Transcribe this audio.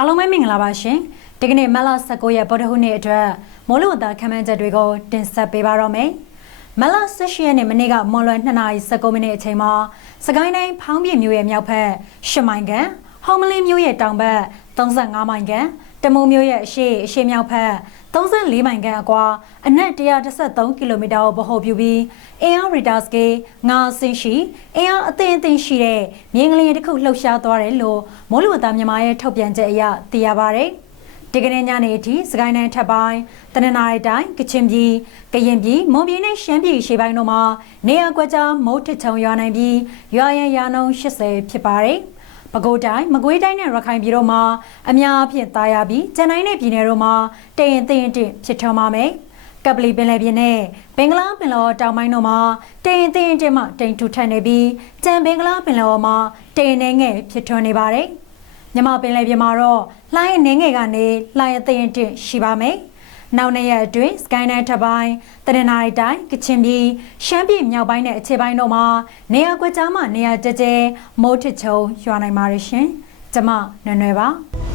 အားလုံးပဲမင်္ဂလာပါရှင်ဒီကနေ့မတ်လ19ရက်ဗုဒ္ဓဟူးနေ့အတွက်မိုးလေဝသခန့်မှန်းချက်တွေကိုတင်ဆက်ပေးပါတော့မယ်မတ်လ18ရက်နေ့မနေ့ကမွန်လွယ်2နာရီ19မိနစ်အချိန်မှာစကိုင်းတိုင်းဖောင်းပြမြို့ရဲ့မြောက်ဘက်10မိုင်ခန့်ဟောင်မလင်းမြို့ရဲ့တောင်ဘက်35မိုင်ခန့် တမုံမြို့ရဲ့အရှေ့အရှေ့မြောက်ဘက်34မိုင်ခန့်အကွာအနက်113ကီလိုမီတာကိုဗဟိုပြုပြီးအင်အားရီတာစကေငါဆင်းရှိအင်အားအသင်းအသင်းရှိတဲ့မြင်းကလေးတစ်ခုလှုပ်ရှားသွားတယ်လို့မိုးလေဝသမြန်မာရဲ့ထုတ်ပြန်ချက်အရသိရပါဗျ။ဒီကနေ့ညနေအထိစကိုင်းတိုင်းထပ်ပိုင်းတနင်္လာရီတိုင်းကချင်ပြည်ကရင်ပြည်မွန်ပြည်နဲ့ရှမ်းပြည်ရှေ့ပိုင်းတို့မှာနေရာကွက်ကြားမိုးထစ်ချုံရွာနိုင်ပြီးရွာရန်ရာနှုန်း80ဖြစ်ပါတယ်။ ပဲခူးတိုင်းမကွေးတိုင်းနဲ့ရခိုင်ပြည်တို့မှာအများအပြားသားရပြီးကျန်တိုင်းတဲ့ပြည်နယ်တို့မှာတရင်တရင်တင်ဖြစ်ထွန်းပါမယ်။ကပလီပင်လယ်ပြင်နဲ့ဘင်္ဂလားပင်လယ်အော်တောင်ပိုင်းတို့မှာတရင်တရင်တင်မှတိမ်ထူထပ်နေပြီးကျန်ဘင်္ဂလားပင်လယ်အော်မှာတရင်နေငယ်ဖြစ်ထွန်းနေပါတယ်။မြမပင်လယ်ပြင်မှာတော့လှိုင်းနေငယ်ကနေလှိုင်းအသရင်တင်ရှိပါမယ်။ နောက်နေ့ရက်အတွင်းစကိုင်းတိုင်းထပ်ပိုင်းတရနာရီတိုင်းကချင်ပြည်ရှမ်းပြည်မြောက်ပိုင်းနဲ့အခြေပိုင်းတို့မှာနေရာကွက်ကြားမှာနေရာကျကျမိုးထစ်ချုံရွာနိုင်ပါရရှင်။ကျမနွယ်နွယ်ပါ။